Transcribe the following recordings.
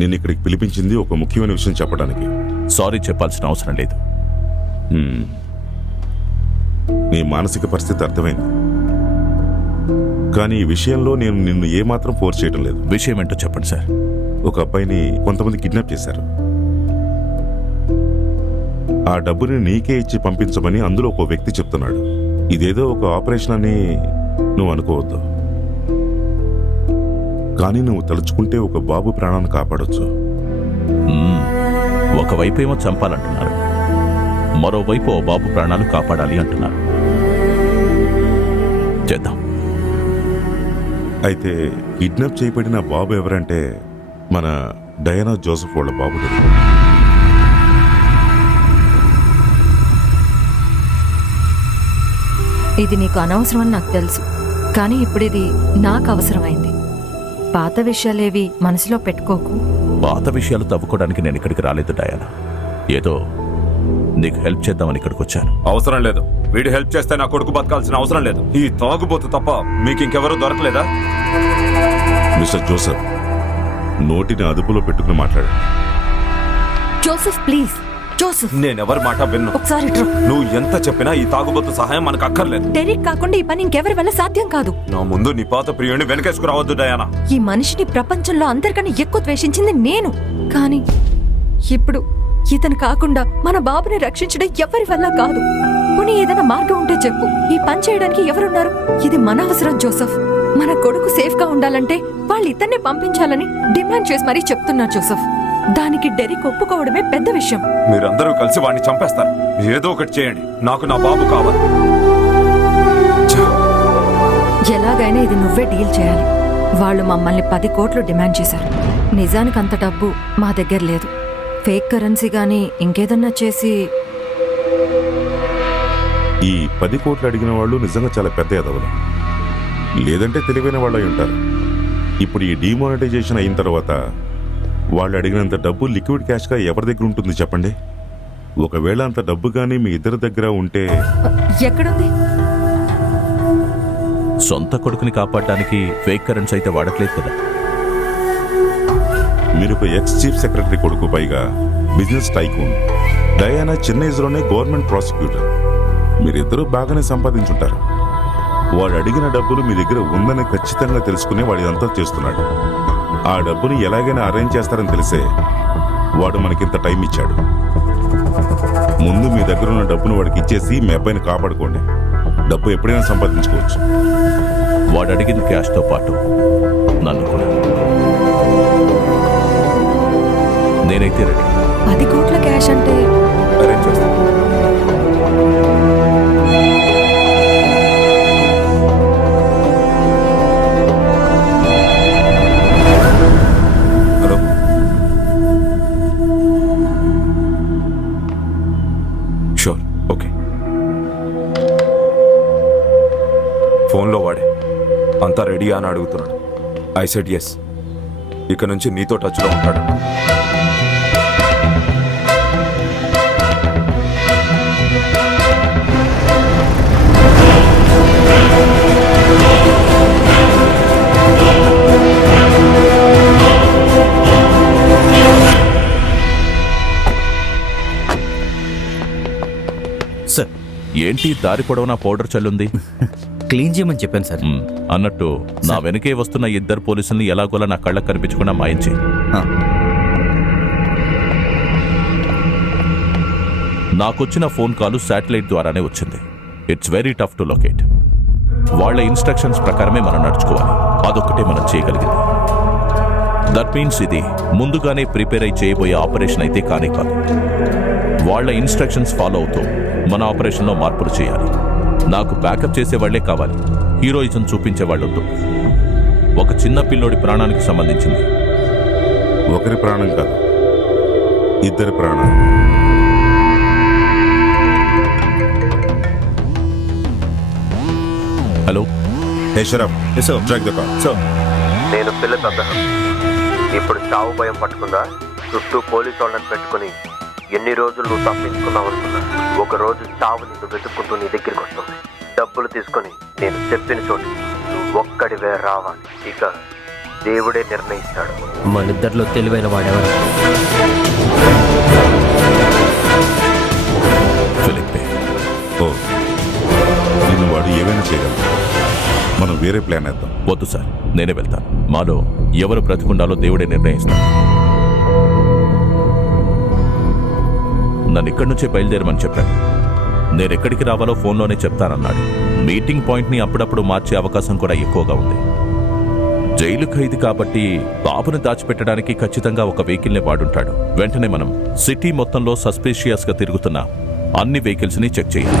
నేను ఇక్కడికి పిలిపించింది ఒక ముఖ్యమైన విషయం చెప్పడానికి. సారీ చెప్పాల్సిన అవసరం లేదు. నీ మానసిక పరిస్థితి అర్థమైంది, కానీ ఈ విషయంలో నేను నిన్ను ఏమాత్రం ఫోర్స్ చేయడం లేదు. విషయం ఏంటో చెప్పండి సార్. ఒక అబ్బాయిని కొంతమంది కిడ్నాప్ చేశారు. ఆ డబ్బుని నీకే ఇచ్చి పంపించమని అందులో ఒక వ్యక్తి చెప్తున్నాడు. ఇదేదో ఒక ఆపరేషన్ అని నువ్వు అనుకోవద్దు, కానీ నువ్వు తలుచుకుంటే ఒక బాబు ప్రాణాన్ని కాపాడొచ్చు. ఒకవైపు ఏమో చంపాలంటున్నారు, మరోవైపు ఓ బాబు ప్రాణాలు కాపాడాలి అంటున్నారు. చేద్దాం. అయితే కిడ్నాప్ చేయబడిన బాబు ఎవరంటే మన డయానా జోసెఫ్ వాళ్ళ బాబు. ఇది నీకు అనవసరమని నాకు తెలుసు, కానీ ఇప్పుడు ఇది నాకు అవసరమైంది. పాత విషయాలేవి మనసులో పెట్టుకోకు. పాత విషయాలు తవ్వుకోవడానికి నేను ఇక్కడికి రాలేదు డయానా. ఏదో నీకు హెల్ప్ చేద్దామని ఇక్కడికి వచ్చాను. అవసరం లేదు. వీడు హెల్ప్ చేస్తే నా కొడుకు బతకాల్సిన అవసరం లేదు. ఈ తాగుబోతు తప్ప మీకు ఇంకెవరూ దొరకలేదా? మిస్టర్ జోసెఫ్, నోటిని అదుపులో పెట్టుకుని మాట్లాడు. Joseph please. జోసెఫ్, నేనెవరి మాట విన్ను. ఒకసారి నువ్వు ఎంత చెప్పినా ఈ తాగుబోతు సహాయం మనకు అక్కర్లేదు. డెరిక్ కాకుండా ఈ పని ఇంకెవరి వల్ల సాధ్యం కాదు. నా ముందు నీ పాత ప్రియుడిని వెనకేసుకురావద్దు డయానా. ఈ మనిషిని ప్రపంచంలో అందరికన్నా ఎక్కువ ద్వేషించింది నేను. కానీ ఇప్పుడు ఇతను కాకుండా మన బాబుని రక్షించడం ఎవరి వల్ల కాదు. పోనీ ఏదైనా మార్గం ఉంటే చెప్పు. ఈ పని చేయడానికి ఎవరున్నారు? ఇది మన అవసరం జోసెఫ్. మన కొడుకు సేఫ్ గా ఉండాలంటే వాళ్ళు ఇతన్నే పంపించాలని డిమాండ్ చేసి మరీ చెప్తున్నారు జోసెఫ్. దానికి డెరిక్ ఒప్పుకోవడమే పెద్ద విషయం. మీరందరూ కలిసి వాడిని చంపేస్తారు. ఏదో ఒకటి చేయండి, నాకు నా బాబు కావాలి. ఎలాగైనా ఇది నువ్వే డీల్ చేయాలి. వాళ్ళు మమ్మల్ని 10 కోట్లు డిమాండ్ చేశారు. నిజానికి అంత డబ్బు మా దగ్గర లేదు. ఫేక్ కరెన్సీ గానీ ఇంకేదన్నా చేసి. ఈ 10 కోట్లు అడిగిన వాళ్ళు నిజంగా చాలా పెద్ద ఎదవలు, లేదంటే తెలివైన వాళ్ళు అయి ఉంటారు. ఇప్పుడు ఈ డిమానిటైజేషన్ అయిన తర్వాత వాళ్ళు అడిగినంత డబ్బు లిక్విడ్ క్యాష్గా ఎవరి దగ్గర ఉంటుంది చెప్పండి? ఒకవేళ అంత డబ్బు కానీ మీ ఇద్దరి దగ్గర ఉంటే. ఎక్కడుంది? సొంత కొడుకుని కాపాడడానికి ఫేక్ కరెన్సీ అయితే వాడట్లేదు కదా. మీరు ఒక ఎక్స్ చీఫ్ సెక్రటరీ కొడుకు, పైగా బిజినెస్ టైకూన్. డయానా చిన్న ఏజ్లోనే గవర్నమెంట్ ప్రాసిక్యూటర్. మీరిద్దరూ బాగానే సంపాదించుంటారు. వాడు అడిగిన డబ్బులు మీ దగ్గర ఉందని ఖచ్చితంగా తెలుసుకునే వాడు ఇదంతా చేస్తున్నాడు. ఆ డబ్బుని ఎలాగైనా అరేంజ్ చేస్తారని తెలిసే వాడు మనకింత టైం ఇచ్చాడు. ముందు మీ దగ్గర ఉన్న డబ్బును వాడికి ఇచ్చేసి మీ అబ్బాయిని కాపాడుకోండి. డబ్బు ఎప్పుడైనా సంపాదించుకోవచ్చు. వాడు అడిగిన క్యాష్తో పాటు నన్ను కూడా. నేనైతే రెడీ. 10 కోట్ల క్యాష్ అంటే అరేంజ్ చేస్తాను. Hello, sure, okay. ఫోన్లో వాడే అంతా రెడీ అని అడుగుతున్నాడు. I said yes. ఇక నుంచి నీతో టచ్లో ఉంటాడు. సార్, ఏంటి దారి పొడవునా పౌడర్ చల్లుంది? క్లీన్ చేయమని చెప్పాను సార్. అన్నట్టు నా వెనకే వస్తున్న 2 పోలీసుల్ని ఎలాగోలా నా కళ్ళకు కనిపించకుండా మాయించి. నాకొచ్చిన ఫోన్ కాల్ శాటిలైట్ ద్వారానే వచ్చింది. It's very tough to locate. వాళ్ళ ఇన్స్ట్రక్షన్స్ ప్రకారమే మనం నడుచుకోవాలి. అదొక్కటే మనం చేయగలిగింది. దట్ మీన్స్ ఇది ముందుగానే ప్రిపేర్ అయి చేయబోయే ఆపరేషన్ అయితే కానే కాదు. వాళ్ళ ఇన్స్ట్రక్షన్స్ ఫాలో అవుతూ మన ఆపరేషన్లో మార్పులు చేయాలి. నాకు బ్యాకప్ చేసేవాళ్లే కావాలి, హీరోయిజం చూపించేవాళ్ళొద్దు. ఒక చిన్న పిల్లోడి ప్రాణానికి సంబంధించింది. ఒకరి ప్రాణం కాదు, 2 ప్రాణాలు. Hello, hey Sharaf, track the car. నేను పిల్ల తద్దహం. ఇప్పుడు చావు భయం పట్టుకుందా? చుట్టూ పోలీసు వాళ్ళని పెట్టుకుని ఎన్ని రోజులు నువ్వు తప్పించుకున్నావు అనుకున్నా? ఒక రోజు చావు నిన్ను వెతుక్కుంటూ నీ దగ్గరికి వస్తుంది. డబ్బులు తీసుకొని నేను చెప్పిన చోటు నువ్వు ఒక్కడివే రావాలి. ఇక దేవుడే నిర్ణయిస్తాడు. మనిద్దరిలో తెలివైన వాడెవరు? ఫిలిప్పే. ఓ, నిన్ను వాడు ఏమైనా చేయగలరు. మనం వేరే ప్లాన్ వేద్దాం. వద్దు సార్, నేనే వెళ్తాను. మాలో ఎవరు బ్రతికుండాలో దేవుడే నిర్ణయిస్తాడు. నన్ను ఇక్కడి నుంచే బయలుదేరమని చెప్పాడు. నేను ఎక్కడికి రావాలో ఫోన్లోనే చెప్తానన్నాడు. మీటింగ్ పాయింట్ని అప్పుడప్పుడు మార్చే అవకాశం కూడా ఎక్కువగా ఉంది. జైలు ఖైదీ కాబట్టి బాబుని దాచిపెట్టడానికి ఖచ్చితంగా ఒక వెహికల్నే వాడుంటాడు. వెంటనే మనం సిటీ మొత్తంలో సస్పీషియస్గా తిరుగుతున్న అన్ని వెహికల్స్ని చెక్ చేయాలి.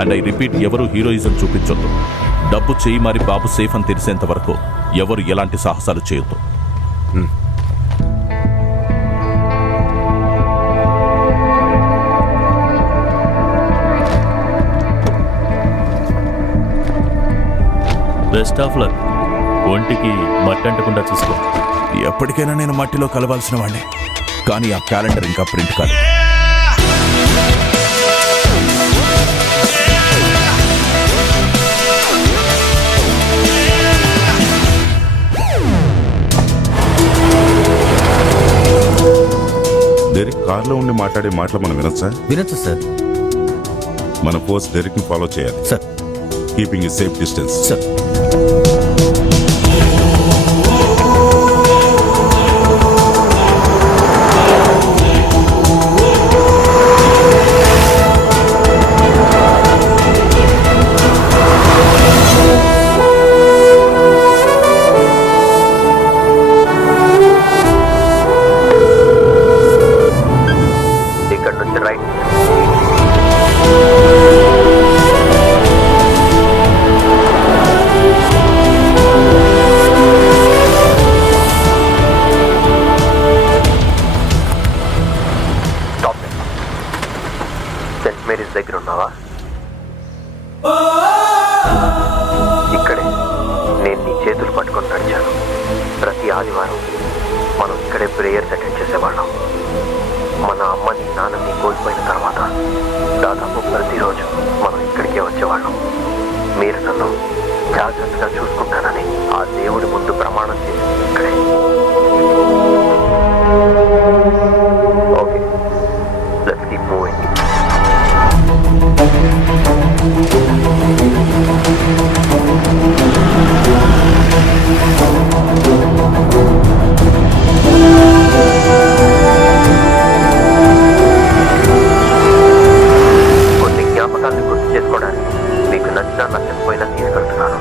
అండ్ ఐ రిపీట్, ఎవరు హీరోయిజం చూపించొద్దు. డబ్బు చేయి మారి బాబు సేఫ్ అని తెలిసేంత వరకు ఎవరు ఎలాంటి సాహసాలు చేయొద్దు. Best of luck. ఒంటికి మట్టంటకుండా చూసుకో. ఎప్పటికైనా నేను మట్టిలో కలవాల్సిన వాడిని, కానీ ఆ క్యాలెండర్ ఇంకా ప్రింట్ కాలేదు. డెరిక్ కార్లో ఉండి మాట్లాడే మాటలు మనం వినొచ్చా? వినొచ్చు సార్. మన ఫోర్స్ డెరిక్ ని ఫాలో చేయాలి. Sir. Keeping a safe distance. Sir. ఇక్కడ నుంచి రైట్. స్టాప్. సెంట్ మేరీస్ దగ్గర ఉన్నావా? ఇక్కడే నేను నీ చేతులు పట్టుకొని నడిచాను. ప్రతి ఆదివారం మనం ఇక్కడే ప్రేయర్స్ అటెండ్ చేసేవాళ్ళం. మన అమ్మని నాన్నని కోల్పోయిన తర్వాత దాదాపు ప్రతిరోజు మనం ఇక్కడికే వచ్చేవాళ్ళం. మీరు నన్ను జాగ్రత్తగా చూసుకుంటానని ఆ దేవుడి ముందు ప్రమాణం చేసింది ఇక్కడే. Okay, let's keep moving. కొన్ని జ్ఞాపకాలను గుర్తు చేసుకోవడానికి మీకు నచ్చినా నచ్చకపోయినా తీసుకెళ్తున్నాను.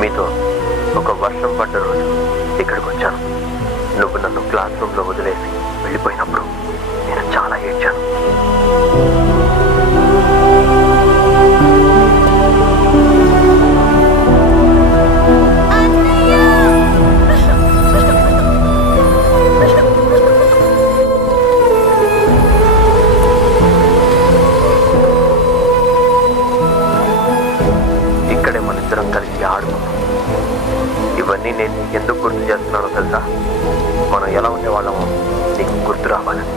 మీతో ఒక వర్షం పడ్డ రోజు ఇక్కడికి వచ్చాను. నువ్వు నన్ను క్లాస్ రూమ్లో వదిలేసి వెళ్ళిపోయినప్పుడు నేను చాలా ఏడ్చాను. ఇక్కడే మనిద్దరం కలిసి ఆడుకున్నాం. ఇవన్నీ నేను ఎందుకు గుర్తు చేస్తున్నానో తెలుసా? మనం ఎలా ఉండేవాళ్ళమో నీకు గుర్తు రావాలని.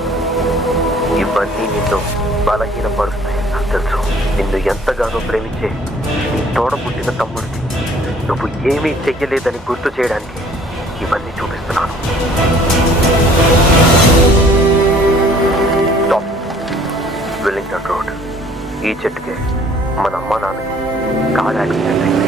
ఇవన్నీ నిన్ను బలహీనపరుస్తాయని నాకు తెలుసు. నిన్ను ఎంతగానో ప్రేమించే నీ తోడ పుట్టిన తమ్ముడికి నువ్వు ఏమీ చెయ్యలేదని గుర్తు చేయడానికి ఇవన్నీ చూపిస్తున్నాను. స్టాప్. Wellington road. ఈ చెట్టుకే మన అమ్మ నాన్నకి కార్ యాక్సిడెంట్ అయింది.